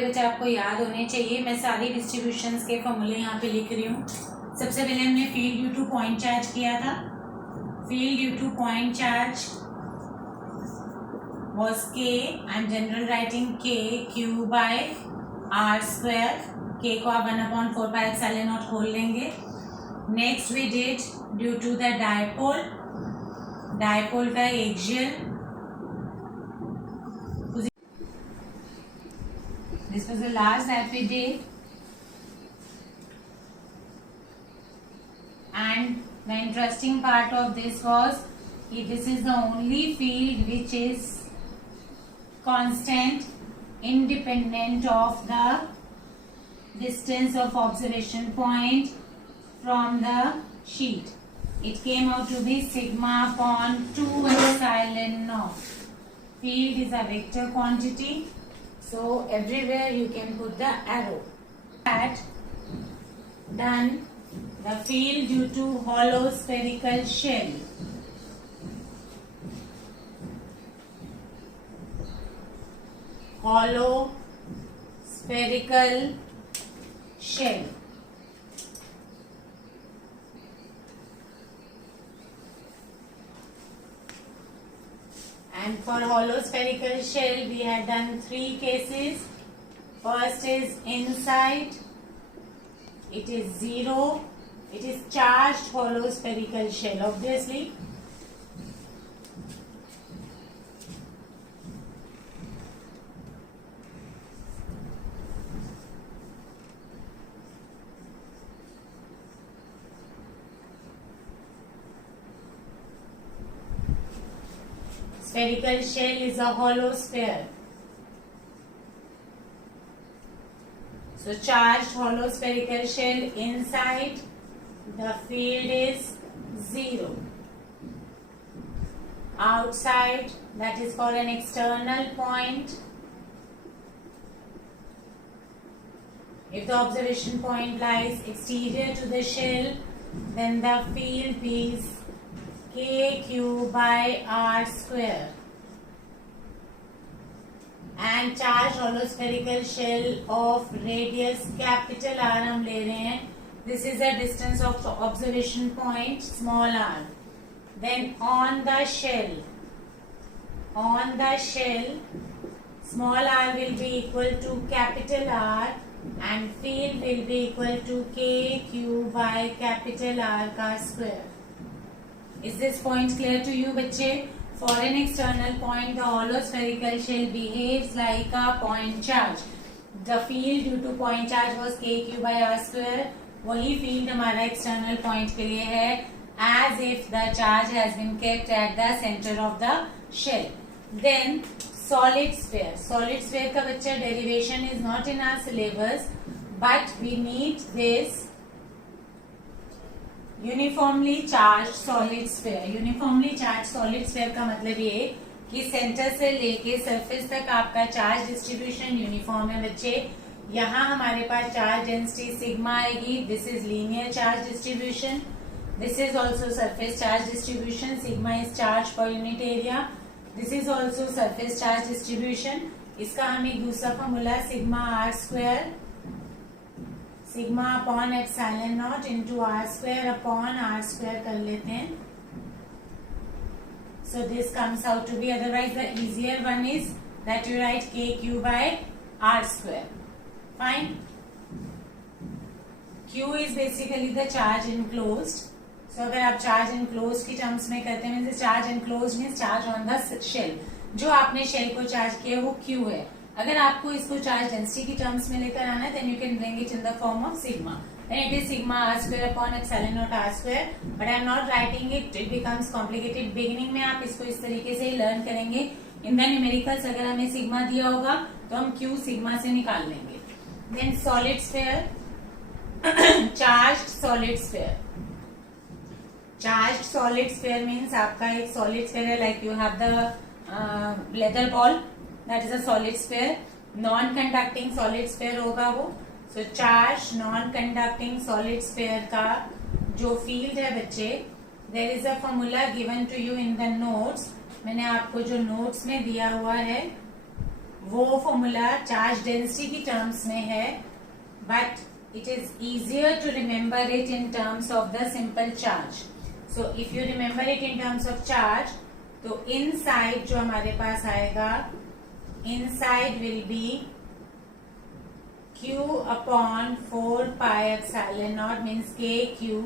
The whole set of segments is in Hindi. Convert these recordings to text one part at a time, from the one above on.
बच्चे आपको याद होने चाहिए। मैं सारी डिस्ट्रीब्यूशंस के फॉर्मूले यहाँ पे लिख रही हूँ। सबसे पहले हमने field due two point charge किया था। Field due two point charge was k. I'm general writing k q by r square. k को आप 1/4π0 खोल लेंगे। Next we did due to the dipole, dipole का axial, this was the last that we did, and the interesting part of this was this is the only field which is constant independent of the distance of observation point from the sheet. It came out to be sigma upon 2 epsilon naught. Field is a vector quantity, so everywhere you can put the arrow. That done the field due to hollow spherical shell. Hollow spherical shell. And for hollow spherical shell we had done 3 cases. First is inside, it is 0, it is charged hollow spherical shell obviously. Spherical shell is a hollow sphere. So charged hollow spherical shell inside, the field is 0. Outside, that is for an external point. If the observation point lies exterior to the shell, then the field is kq by r square. And charged hollow spherical shell of radius capital R हम ले रहे हैं. This is the distance of the observation point small r. Then on the shell small r will be equal to capital R and field will be equal to kq by capital R का square. Is this point clear to you बच्चे? For an external point, the hollow spherical shell behaves like a point charge. The field due to point charge was kq by r square. वही field हमारा external point के लिए है, as if the charge has been kept at the center of the shell. Then solid sphere. Solid sphere का बच्चा derivation is not in our syllabus, but we need this uniformly charge solid sphere. Uniformly charge solid sphere का मतलब ये कि सेंटर से लेके सरफेस तक आपका चार्ज डिस्ट्रीब्यूशन यूनिफॉर्म है बच्चे. यहाँ हमारे पास चार्ज डेंसिटी सिग्मा आएगी. This is linear charge distribution. This is also surface charge distribution. Sigma is charge per unit area. This is also surface charge distribution. इसका हम एक दूसरा formula sigma R square, sigma upon epsilon naught into R square upon R square कर लेते हैं. So this comes out to be, otherwise the easier one is that you write K Q bye are square. Fine. Q is basically the charge enclosed. So अगर आप चार्ज इनक्लोज्ड की टर्म्स में करते हैं, means charge enclosed means charge on the shell. जो आपने शेल को चार्ज किया वो क्यू है. अगर आपको इसको चार्ज डेंसिटी की टर्म्स में लेकर आना है, then you can bring it in the form of sigma. Then it is sigma R square upon epsilon naught R square. But I am not writing it, it becomes complicated. Beginning में आप इसको इस तरीके से ही लर्न करेंगे. इन द न्यूमेरिकल्स अगर हमें सिग्मा दिया होगा तो हम क्यू सिग्मा से निकाल लेंगे. Then solid sphere, charge solid sphere. Charge solid sphere means आपका एक सॉलिड स्फीयर है, like you have the leather ball, that is a solid sphere. non conducting solid sphere होगा वो. so charge non conducting solid sphere का जो field है बच्चे, there is a formula given to you in the notes. मैंने आपको जो नोट्स में दिया हुआ है वो फॉर्मूला चार्ज डेंसिटी की टर्म्स में है, but it is easier to remember it in terms of the simple charge. So if you remember it in terms of charge, तो इनसाइड जो हमारे पास आएगा, inside will be Q upon 4 pi epsilon naught means KQ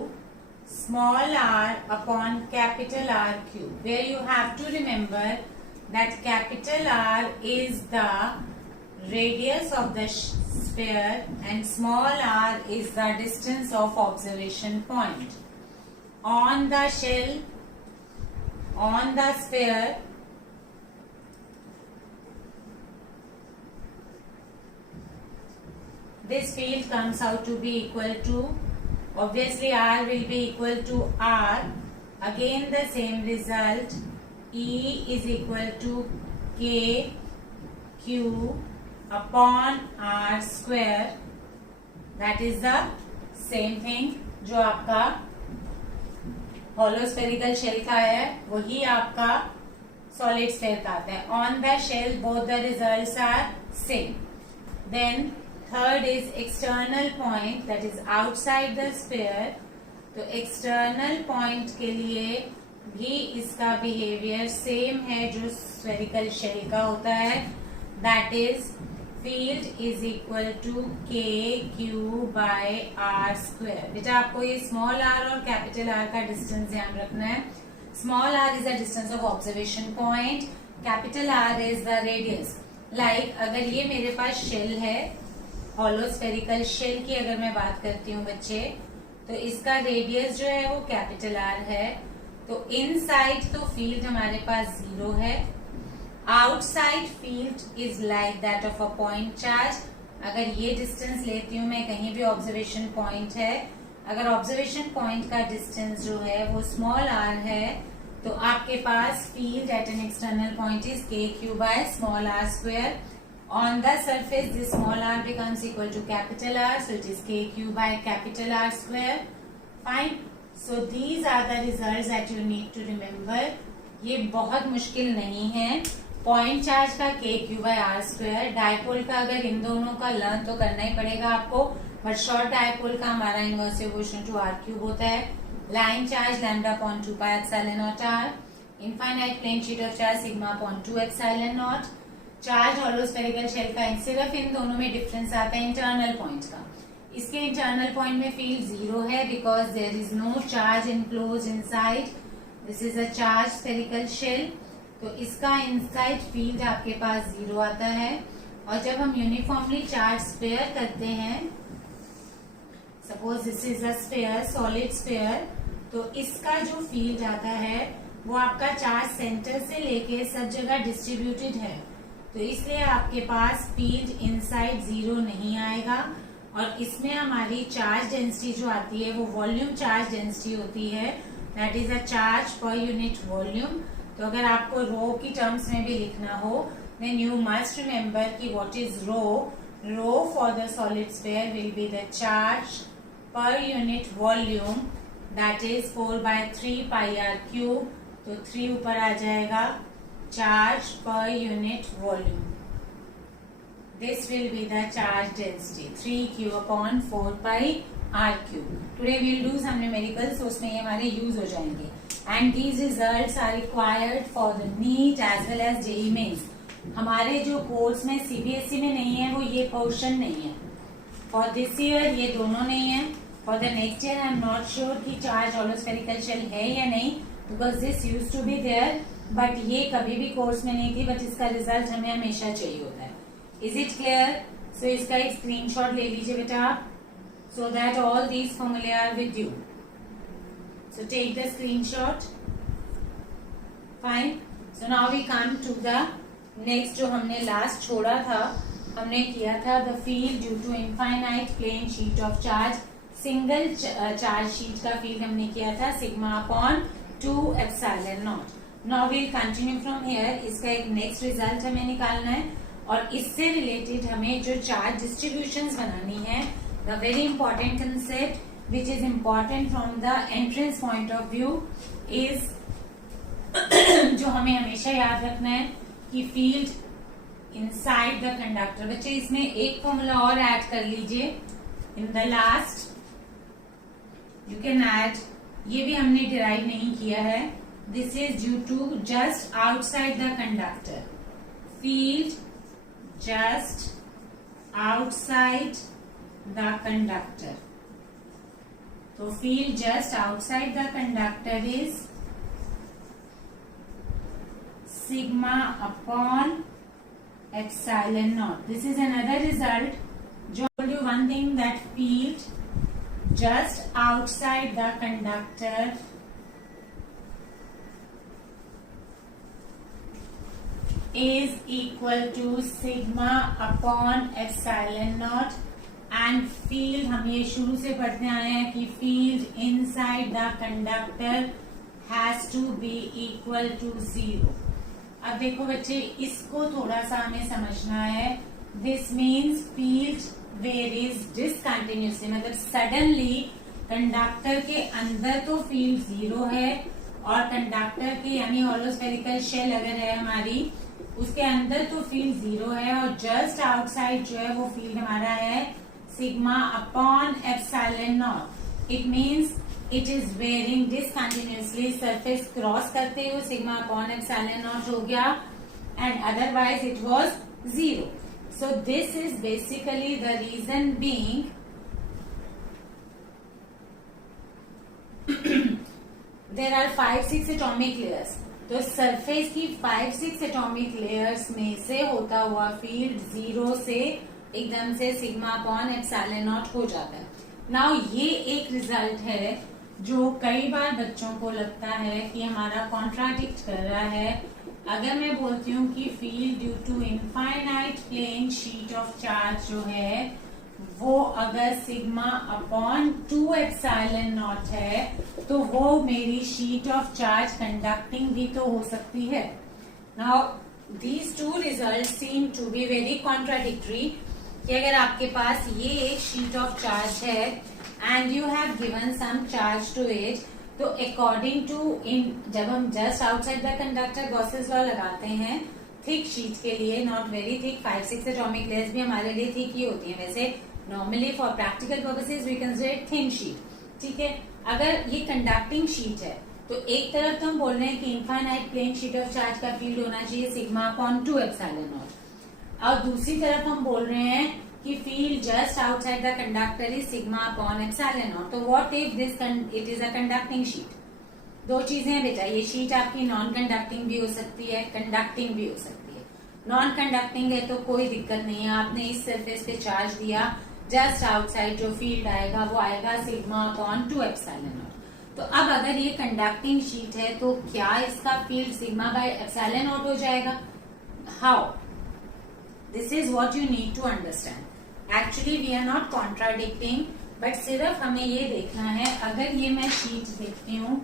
small r upon capital RQ, where you have to remember that capital R is the radius of the sphere and small r is the distance of observation point. On the shell, on the sphere, this field comes out to be equal to, obviously R will be equal to R, again the same result, E is equal to K Q upon R square, that is the same thing जो आपका hollow spherical shell का है वही आपका solid sphere का आता है. On the shell both the results are same. Then third is external point, that is outside the sphere. तो external point के लिए भी इसका behavior same है जो spherical shell का होता है, that is field is equal to KQ by R square. बेटा आपको ये small r और capital R का distance ध्यान रखना है. Small r is the distance of observation point, capital R is the radius. Like अगर ये मेरे पास shell है, हॉलो स्फेरिकल शेल की अगर मैं बात करती हूँ बच्चे, तो इसका रेडियस जो है वो कैपिटल आर है. तो इनसाइड तो फील्ड हमारे पास 0 है, outside field is like that of a point charge. अगर ये डिस्टेंस लेती हूँ मैं, कहीं भी ऑब्जर्वेशन पॉइंट है, अगर ऑब्जर्वेशन पॉइंट का डिस्टेंस जो है वो स्मॉल आर है, तो आपके पास field at an external point is KQ by small r square. On the surface, this small r becomes equal to capital R, so it is KQ by capital R square. Fine. So these are the results that you need to remember. ये बहुत मुश्किल नहीं है. पॉइंट चार्ज का KQ by R square, dipole का अगर इन दोनों का लर्न तो करना ही पड़ेगा आपको, बट शॉर्ट डायपोल का हमारा inverse equation to R cube होता है. Line charge lambda upon 2 pi epsilon naught R. Infinite plane sheet of charge sigma upon 2 epsilon naught. Charge hollow spherical shell का सिर्फ इन दोनों में डिफरेंस आता है इंटरनल पॉइंट का. इसके इंटरनल पॉइंट में फील्ड 0 है because there is no charge enclose inside. This is a charge spherical shell, तो इसका इनसाइड फील्ड आपके पास 0 आता है. और जब हम यूनिफॉर्मली चार्ज स्फेयर करते हैं, suppose this is a sphere, solid sphere, तो इसका जो फील्ड आता है वो आपका चार्ज सेंटर से लेके सब जगह डिस्ट्रीब्यूटेड है. तो इसलिए आपके पास फील्ड इनसाइड 0 नहीं आएगा. और इसमें हमारी चार्ज डेंसिटी जो आती है वो वॉल्यूम चार्ज डेंसिटी होती है, that is a charge per unit volume. तो अगर आपको रो की टर्म्स में भी लिखना हो, देन यू मस्ट रिमेम्बर कि what is rho. Rho for the solid sphere will be the charge per unit volume, that is 4/3 pi R cube. तो 3 ऊपर आ जाएगा, charge per unit volume. This will be the charge density 3Q upon 4 pi R cube. Today we will do some numericals, so उसमें ये हमारे use हो जाएंगे. And these results are required for the NEET as well as JEE Mains. हमारे जो कोर्स में CBSE में नहीं है वो ये पोर्शन नहीं है. For this year ये दोनों नहीं है. For the next year I am not sure कि charge hollow spherical shell है या नहीं, because this used to be there. But ये कभी भी कोर्स में नहीं थी, बट इसका रिजल्ट हमें हमेशा चाहिए होता है. Is it clear? सो इसका एक स्क्रीनशॉट ले लीजिए बेटा आप, सो दैट ऑल दीज फॉर्मूले are with you. So take the screenshot. Fine. So now we come to the next, जो हमने लास्ट छोड़ा था. हमने किया था the field due to infinite plane sheet of charge. Single charge sheet का फील्ड हमने किया था sigma upon 2 epsilon naught. Now we'll continue from here. इसका एक नेक्स्ट रिजल्ट हमें निकालना है, और इससे रिलेटेड हमें जो चार्ज डिस्ट्रीब्यूशंस बनानी है, the very important concept which is important from the entrance point of view is जो हमें हमेशा याद रखना है कि फील्ड inside the conductor. बच्चे इसमें एक फॉर्मूला और ऐड कर लीजिए in the last. You can add, ये भी हमने डिराइव नहीं किया है. This is due to just outside the conductor. Field just outside the conductor. So field just outside the conductor is sigma upon epsilon naught. This is another result. I told you one thing, that field just outside the conductor is equal to sigma upon epsilon naught. And field हम ये शुरू से पढ़ते आए हैं कि field inside the conductor has to be equal to 0. अब देखो बच्चे, इसको थोड़ा सा हमें समझना है. This means field varies discontinuously, मतलब सडनली कंडक्टर के अंदर तो फील्ड 0 है और कंडक्टर के यानी होलोस्फेरिकल शेल अगर है हमारी, उसके अंदर तो फील्ड 0 है और जस्ट आउटसाइड जो है वो फील्ड हमारा है sigma upon epsilon naught. It means it is varying discontinuously, surface cross करते हुए सिग्मा अपॉन एप्सिलॉन नॉट हो गया and otherwise it was 0. So this is basically the reason being there are 5-6 atomic layers. तो सरफेस की 5-6 एटॉमिक लेयर्स में से होता हुआ फील्ड 0 से एकदम से सिग्मा अपॉन एप्सिलॉन नॉट हो जाता है. नाउ ये एक रिजल्ट है जो कई बार बच्चों को लगता है कि हमारा कॉन्ट्राडिक्ट कर रहा है. अगर मैं बोलती हूँ कि field due to infinite plane sheet of charge जो है वो अगर सिग्मा अपॉन 2 एप्सिलॉन नॉट है तो वो मेरी शीट ऑफ चार्ज कंडक्टिंग भी तो हो सकती है. Now these two result seem to be very contradictory. कि अगर आपके पास ये एक शीट ऑफ चार्ज है and you have given some charge to it, तो अकॉर्डिंग टू जब हम just outside the conductor Gauss's law लगाते हैं थिक शीट के लिए, not very thick, 5-6 atomic layers भी हमारे लिए थिक ही होती हैं. वैसे normally for practical purposes we consider thin sheet. ठीक है, अगर ये कंडक्टिंग शीट है तो एक तरफ तो हम बोल रहे हैं कि infinite plane sheet of charge का फील्ड होना चाहिए सिग्मा अपॉन 2 एप्सिलॉन नॉट, और दूसरी तरफ हम बोल रहे हैं कि field just outside the conductor is sigma upon epsilon naught. तो what if this it is a conducting sheet. दो चीजें हैं बेटा, ये शीट आपकी नॉन कंडक्टिंग भी हो सकती है, कंडक्टिंग भी हो सकती है. नॉन कंडक्टिंग है तो कोई दिक्कत नहीं है, आपने इस सरफेस पे चार्ज दिया, जस्ट आउटसाइड जो फील्ड आएगा वो आएगा सिग्मा अपॉन 2 एप्सिलॉन नॉट. तो अब अगर ये कंडक्टिंग शीट है तो क्या इसका field sigma by epsilon naught हो जाएगा? How? This is what you need to understand. Actually we are not contradicting, but सिर्फ हमें ये देखना है. अगर ये मैं शीट देखती हूँ,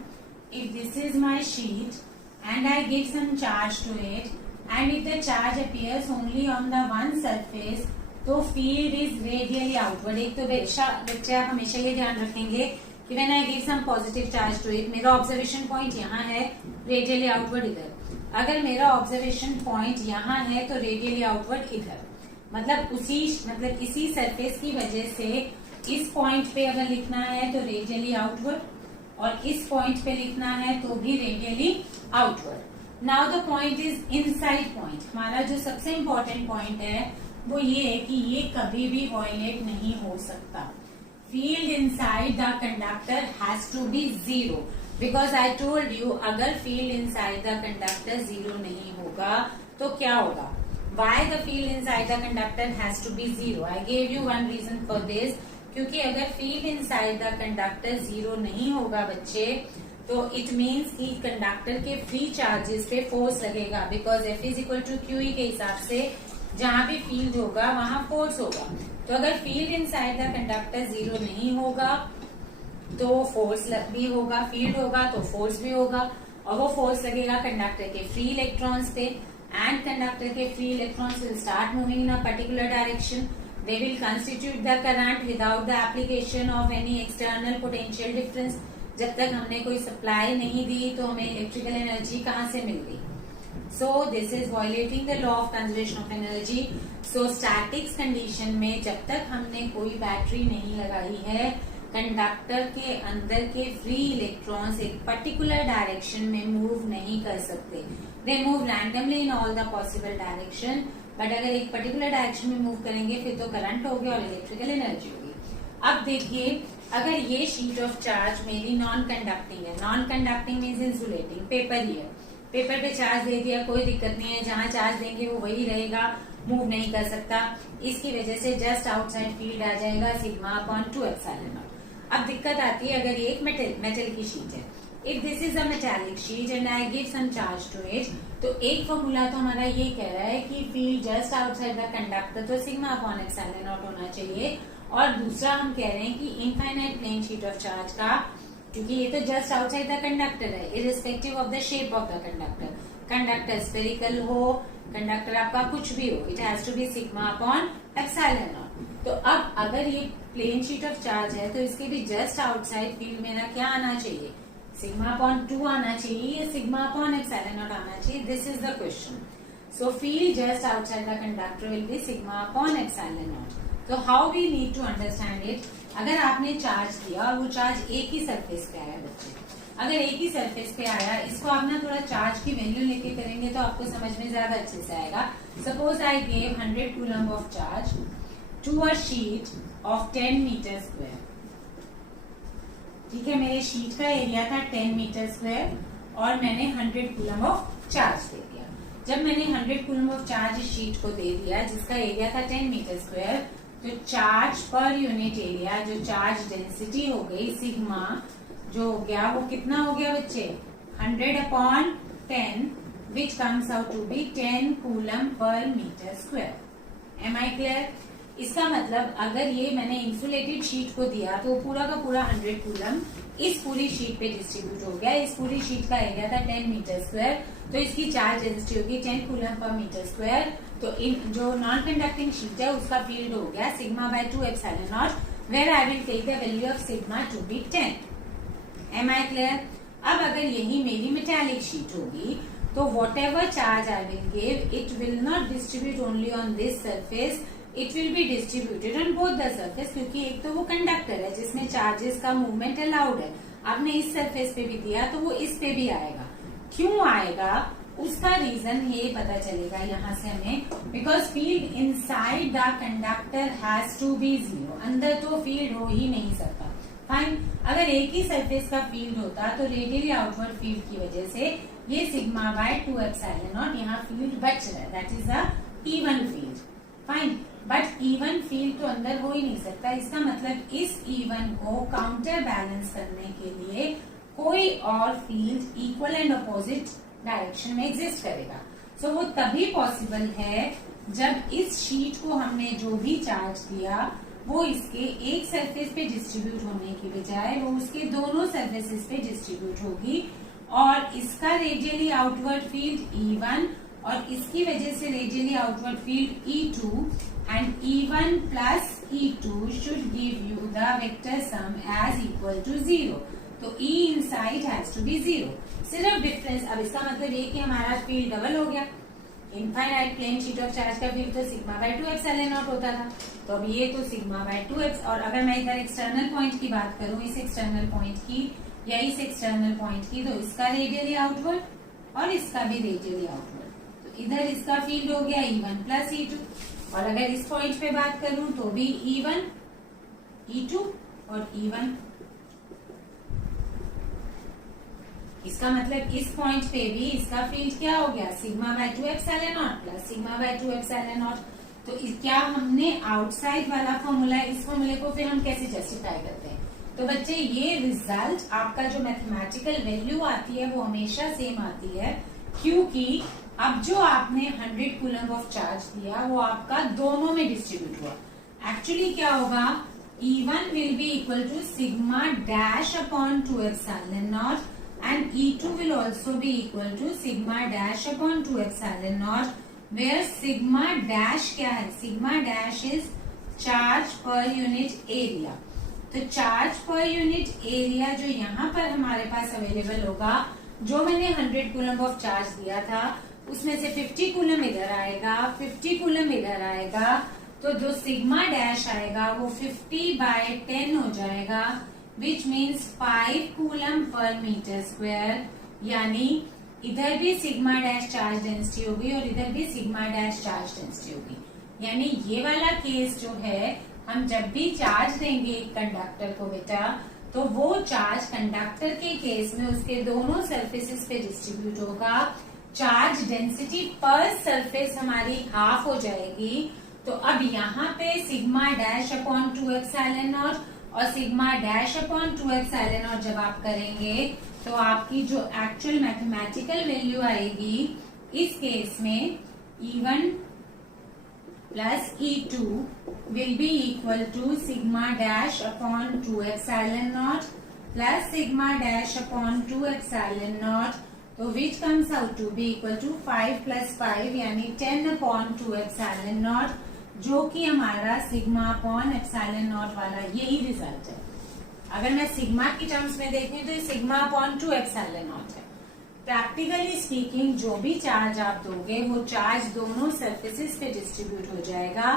if this is my sheet and I give some charge to it and if the charge appears only on the one surface, तो field is radially outward. एक तो बच्चे आप हमेशा ये ध्यान रखेंगे कि when I give some positive charge to it, मेरा ऑब्जर्वेशन पॉइंट यहाँ है, रेडियली आउटवर्ड इधर. अगर मेरा ऑब्जर्वेशन पॉइंट यहाँ है तो रेडियली आउटवर्ड इधर, मतलब इसी सरफेस की वजह से इस पॉइंट पे अगर लिखना है तो रेडियली आउटवर्ड और इस पॉइंट पे लिखना है तो भी radially outward. Now the point is inside point. हमारा जो सबसे इम्पोर्टेंट पॉइंट है वो ये है कि ये कभी भी वायलेट नहीं हो सकता. Field inside the conductor has to be 0. Because I told you, अगर फील्ड इनसाइड द कंडक्टर 0 नहीं होगा तो क्या होगा? Why the field inside the conductor has to be 0? I gave you one reason for this. क्योंकि अगर फील्ड इनसाइड द कंडक्टर 0 नहीं होगा बच्चे, तो इट मीन्स कि कंडक्टर के फ्री चार्जेस पे फोर्स लगेगा. Because F is equal to QE के हिसाब से जहां भी फील्ड होगा वहां फोर्स होगा. तो अगर फील्ड इनसाइड द कंडक्टर 0 नहीं होगा तो फोर्स भी होगा, फील्ड होगा तो फोर्स भी होगा, और वो फोर्स लगेगा कंडक्टर के फ्री इलेक्ट्रॉन्स पे एंड कंडक्टर के free electrons will start moving in a particular direction. They will constitute the current without the application of any external potential difference. जब तक हमने कोई सप्लाई नहीं दी तो हमें इलेक्ट्रिकल एनर्जी कहाँ से मिल गई? So this is violating the law of conservation of energy. So statics condition में जब तक हमने कोई बैटरी नहीं लगाई है, कंडक्टर के अंदर के फ्री इलेक्ट्रॉन्स एक पर्टिकुलर डायरेक्शन में मूव नहीं कर सकते. They move randomly in all the possible direction, but अगर एक पर्टिकुलर डायरेक्शन में मूव करेंगे फिर तो करंट हो गया और इलेक्ट्रिकल एनर्जी होगी. अब देखिए, अगर ये शीट ऑफ चार्ज मेरी नॉन कंडक्टिंग है, non conducting means insulating, paper ही है, पेपर पे चार्ज दे दिया, कोई दिक्कत नहीं है, जहां चार्ज देंगे वो वही रहेगा, मूव नहीं कर सकता. इसकी वजह से जस्ट आउटसाइड फील्ड आ जाएगा सिग्मा अपॉन 2 एप्सिलॉन नॉट. अब दिक्कत आती है अगर ये एक मेटल की शीट है. If this is a metallic sheet and I give some charge to it, तो एक फॉर्मूला तो हमारा ये कह रहा है कि field just outside the conductor तो सिग्मा अपॉन एप्सिलॉन नॉट होना चाहिए, और दूसरा हम कह रहे हैं कि infinite plane sheet of charge का, क्योंकि ये तो जस्ट आउटसाइड द कंडक्टर है, irrespective of the shape of the conductor, conductor spherical हो, कंडक्टर आपका कुछ भी हो, it has to be sigma upon epsilon naught. तो अब अगर ये प्लेन शीट ऑफ चार्ज है तो इसके भी जस्ट आउटसाइड फील्ड मेरा क्या आना चाहिए, सिग्मा अपॉन 2 आना चाहिए या सिग्मा अपॉन एप्सिलॉन नॉट आना चाहिए. This is the question. So field just outside the conductor will be sigma upon epsilon naught. तो how we need to understand it. अगर आपने चार्ज दिया और वो चार्ज एक ही सरफेस पे आया बच्चे, अगर एक ही सरफेस पे आया, इसको आप ना थोड़ा चार्ज की वैल्यू लेके करेंगे तो आपको समझ में ज्यादा अच्छे से आएगा. Suppose I gave 100 coulomb of charge to a sheet of 10 metre square. ठीक है, मेरे शीट का एरिया था 10 मीटर स्क्वायर और मैंने 100 कूलम ऑफ चार्ज दे दिया. जब मैंने 100 कूलम ऑफ चार्ज इस शीट को दे दिया जिसका एरिया था 10 मीटर स्क्वायर, तो चार्ज पर यूनिट एरिया, जो चार्ज डेंसिटी हो गई सिग्मा, जो हो गया वो कितना हो गया बच्चे, 100 upon 10, which comes out to be 10 coulomb per metre square. Am I clear. इसका मतलब अगर ये मैंने इंसुलेटेड शीट को दिया तो पूरा का पूरा 100 कूलम इस पूरी शीट पे डिस्ट्रीब्यूट हो गया. इस पूरी शीट का एरिया था 10 मीटर स्क्वायर, तो इसकी चार्ज डेंसिटी होगी 10 कूलम पर मीटर स्क्वायर. तो इन जो नॉन कंडक्टिंग शीट है उसका फील्ड हो गया sigma by 2 epsilon naught, where I will take the value of sigma to be 10. Am I clear. अब अगर यही मेरी मेटालिक शीट होगी तो whatever charge I will give, it will not distribute only on this surface, it will be distributed on both the surface, क्योंकि एक तो वो कंडक्टर है जिसमें चार्जेस का मूवमेंट अलाउड है. आपने इस सरफेस पे भी दिया तो वो इस पे भी आएगा. क्यों आएगा उसका रीजन ये पता चलेगा यहाँ से हमें, because field inside the conductor has to be 0. अंदर तो फील्ड हो ही नहीं सकता. फाइन. अगर एक ही सरफेस का फील्ड होता तो रेडियली आउटवर्ड फील्ड की वजह से ये सिग्मा बाय 2 एप्सिलॉन नॉट यहाँ फील्ड बच रहा है, that is the even field. Fine. But even field तो अंदर हो ही नहीं सकता. इसका मतलब इस इवन को काउंटर बैलेंस करने के लिए कोई और field equal and opposite direction में एग्जिस्ट करेगा. सो वो तभी पॉसिबल है जब इस शीट को हमने जो भी चार्ज दिया वो इसके एक सरफेस पे डिस्ट्रीब्यूट होने की बजाय वो उसके दोनों सरफेसेस पे डिस्ट्रीब्यूट होगी, और इसका रेडियली आउटवर्ड फील्ड E1 और इसकी वजह से radially outward field E2, and E1 plus E2 should give you the vector sum as equal to 0. तो E inside has to be 0. सिर्फ डिफरेंस. अब इसका मतलब ये कि हमारा फील्ड डबल हो गया. Infinite plane sheet of charge का फील्ड तो सिग्मा बाय 2 एप्सिलॉन नॉट होता था, तो अब ये तो सिग्मा बाय 2 एप्स. और अगर मैं इधर एक्सटर्नल पॉइंट की बात करूं, इस एक्सटर्नल पॉइंट की या इस एक्सटर्नल पॉइंट की, तो इसका रेडियली आउटवर्ड और इसका भी रेडियली आउटवर्ड, तो इधर इसका फील्ड हो गया E1 प्लस E2. और अगर इस पॉइंट पे बात करूं तो भी E1, E2 और E1. इसका मतलब इस पॉइंट पे भी इसका फील्ड क्या हो गया, sigma by 2 epsilon not plus sigma by 2 epsilon naught. तो क्या हमने आउटसाइड वाला फॉर्मूला, इस फॉर्मूले को फिर हम कैसे जस्टिफाई करते हैं. तो बच्चे ये रिजल्ट आपका जो मैथमेटिकल वैल्यू आती है वो हमेशा सेम आती है, क्योंकि अब जो आपने 100 कूलम ऑफ चार्ज दिया वो आपका दोनों में डिस्ट्रीब्यूट हुआ. एक्चुअली क्या होगा, E1 will be equal to sigma dash upon 2 epsilon naught and E2 will also be equal to sigma dash upon 2 epsilon naught, where sigma dash क्या है, sigma dash is charge per unit area. तो चार्ज पर यूनिट एरिया जो यहाँ पर हमारे पास अवेलेबल होगा, जो मैंने 100 कूलम ऑफ चार्ज दिया था उसमें से 50 कूलम इधर आएगा, 50 कूलम इधर आएगा, तो जो सिग्मा डैश आएगा वो 50/10 हो जाएगा, which means 5 coulomb per metre square. यानी इधर भी सिग्मा डैश चार्ज डेंसिटी होगी और इधर भी सिग्मा डैश चार्ज डेंसिटी होगी। यानी ये वाला केस जो है, हम जब भी चार्ज देंगे एक कंडक्टर को बेटा, तो वो चार्ज कंडक्टर के केस में उसके दोनों सरफेसेस पे डिस्ट्रीब्यूट होगा। चार्ज डेंसिटी पर सरफेस हमारी हाफ हो जाएगी। तो अब यहाँ पे sigma dash upon 2 epsilon naught और sigma dash upon 2 epsilon naught जब आप करेंगे तो आपकी जो एक्चुअल मैथमेटिकल वैल्यू आएगी इस केस में E1 plus E2 will be equal to sigma dash upon 2 epsilon naught plus sigma dash upon 2 epsilon naught, तो which comes out to be equal to 5 plus 5 यानी 10 upon 2 epsilon naught, जो कि हमारा सिग्मा अपॉन एप्सिलॉन नॉट वाला यही रिजल्ट है। अगर मैं सिग्मा की टर्म्स में देखूं तो ये सिग्मा अपॉन 2 एप्सिलॉन नॉट है। प्रैक्टिकली स्पीकिंग जो भी चार्ज आप दोगे वो चार्ज दोनों सरफेसेस पे डिस्ट्रीब्यूट हो जाएगा,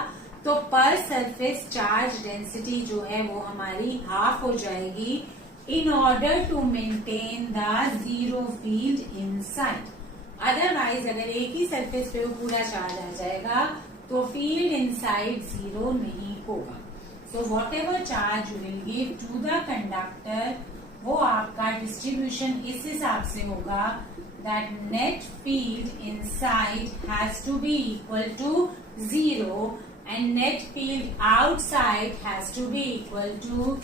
तो पर सरफेस चार्ज डेंसिटी जो है वो हमारी हाफ हो जाएगी in order to maintain the zero field inside. Otherwise अगर एक ही सरफेस पे वो पूरा चार्ज आ जाएगा तो फील्ड इनसाइड जीरो नहीं होगा। So whatever charge you will give to the conductor, वो आपका डिस्ट्रीब्यूशन इस हिसाब से होगा that net field inside has to be equal to 0 and net field outside has to be equal to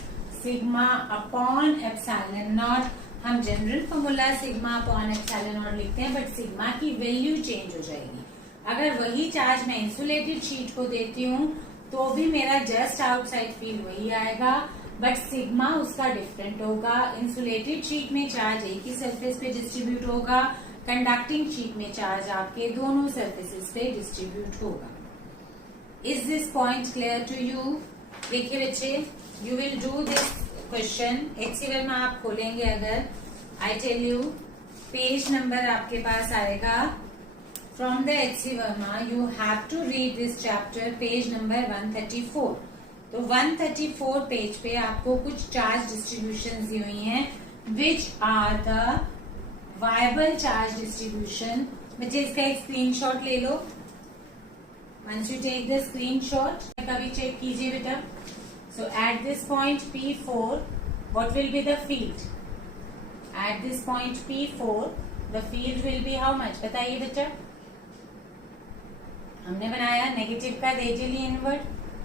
sigma upon epsilon naught. हम general formula sigma upon epsilon naught लिखते हैं, बट सिग्मा की वैल्यू चेंज हो जाएगी। अगर वही चार्ज मैं इंसुलेटेड शीट को देती हूँ तो भी मेरा जस्ट आउटसाइड फील्ड वही आएगा, बट सिग्मा उसका डिफरेंट होगा। इंसुलेटेड शीट में चार्ज एक ही सरफेस पे डिस्ट्रीब्यूट होगा, कंडक्टिंग शीट में चार्ज आपके दोनों सरफेसेस पे डिस्ट्रीब्यूट होगा। Is this point clear to you? देखिए बच्चे, you will do this question HC में आप खोलेंगे, अगर I tell you page number आपके पास आएगा from the HC Verma, you have to read this chapter, page number 134। तो 134 पेज पे आपको कुछ चार्ज डिस्ट्रीब्यूशन दी हुई हैं, which are the viable charge distribution. बच्चे इसका एक स्क्रीनशॉट ले लो। Once you take the screenshot कभी चेक कीजिए बेटा। So at this point P4 what will be the field? At this point P4 the field will be how much? बताइए बेटा। हमने बनाया नेगेटिव का रेडियली इनवर्ड,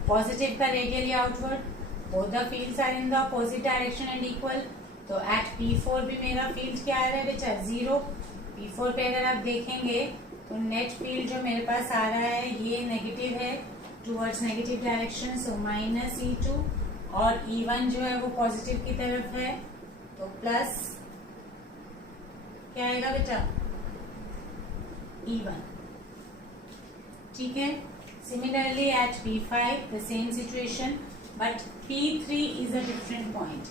पॉजिटिव का radially outward, both the fields are in the opposite direction and equal. तो एट P4 भी मेरा फील्ड क्या आ रहा है बेटा? 0। P4 पे अगर आप देखेंगे तो नेट फील्ड जो मेरे पास आ रहा है ये नेगेटिव है, towards negative direction, so minus E2, और E1 जो है वो पॉजिटिव की तरफ है, तो प्लस क्या आएगा बेटा? E1। ठीक है। Similarly at P5 the same situation, but P3 is a different point.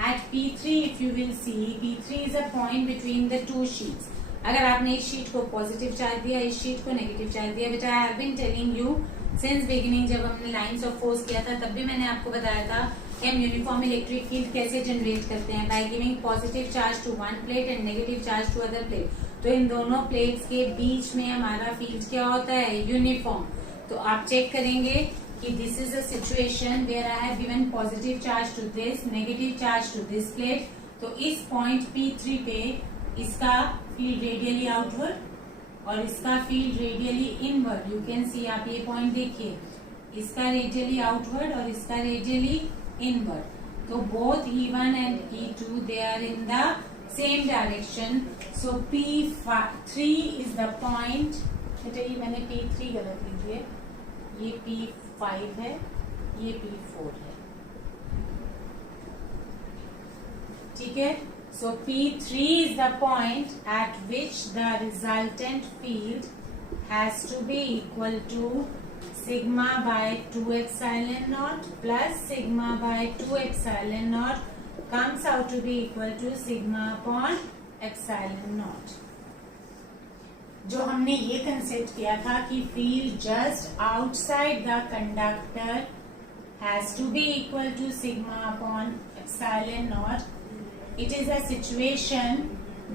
At P3 if you will see, P3 is a point between the two sheets. अगर आपने इस शीट को पॉजिटिव चार्ज दिया, इस शीट को नेगेटिव चार्ज दिया, बेटा I have been telling you since beginning, जब हमने लाइंस ऑफ फोर्स किया था तब भी मैंने आपको बताया था कि हम यूनिफॉर्म इलेक्ट्रिक फील्ड कैसे जनरेट करते हैं, by giving positive charge to one plate and negative charge to other plate. तो इन दोनों प्लेट्स के बीच में हमारा फील्ड क्या होता है? यूनिफॉर्म। तो आप चेक करेंगे कि this is a situation where I have given positive charge to this, negative charge to this plate. तो इस पॉइंट P3 पे इसका फील्ड रेडियली आउटवर्ड और इसका field radially inward. You can see, आप ये पॉइंट देखिए, इसका रेडियली आउटवर्ड और इसका रेडियली इनवर्ड। तो both E1 and E2 they are in the same direction. So P3 is the point. बेटा ये मैंने P3 गलत लिख दिया, ये P5 है, ये P4 है। ठीक है। So P3 is the point at which the resultant field has to be equal to sigma by 2 epsilon naught plus sigma by 2 epsilon naught comes out to be equal to sigma upon epsilon naught. जो हमने ये कंसेप्ट किया था कि field just outside the conductor has to be equal to sigma upon epsilon naught. It is a situation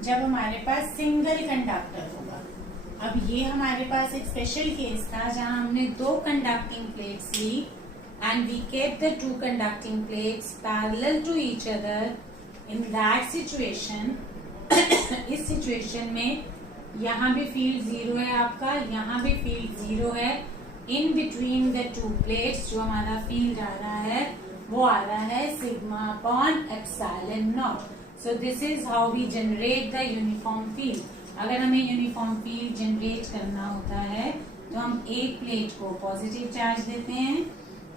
जब हमारे पास सिंगल कंडक्टर होगा। अब ये हमारे पास एक स्पेशल केस था जहां हमने दो कंडक्टिंग प्लेट्स ली and we kept the two conducting plates parallel to each other. In that situation इस सिचुएशन में यहाँ भी फील्ड जीरो है आपका, यहाँ भी फील्ड जीरो है। In between the two plates जो हमारा फील्ड आ रहा है वो आ रहा है sigma upon epsilon naught. So this is how we generate the uniform field. अगर हमें यूनिफॉर्म फील्ड जनरेट करना होता है तो हम एक प्लेट को पॉजिटिव चार्ज देते हैं,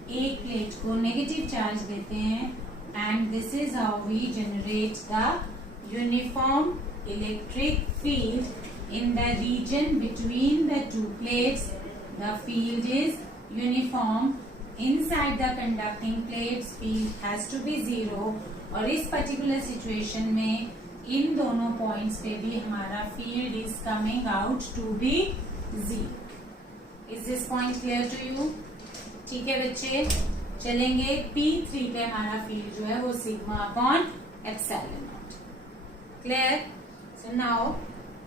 एक प्लेट को नेगेटिव चार्ज देते हैं, and this is how we generate the uniform electric field in the region between the two plates. The field is uniform. Inside the conducting plates field has to be zero. और इस particular situation में इन दोनों points पे भी हमारा field is coming out to be zero. Is this point clear to you? ठीक है बच्चे, चलेंगे P3 पे हमारा field जो है वो sigma upon epsilon naught. Clear? So now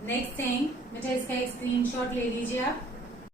next thing बेटा इसका एक स्क्रीनशॉट ले लीजिए आप।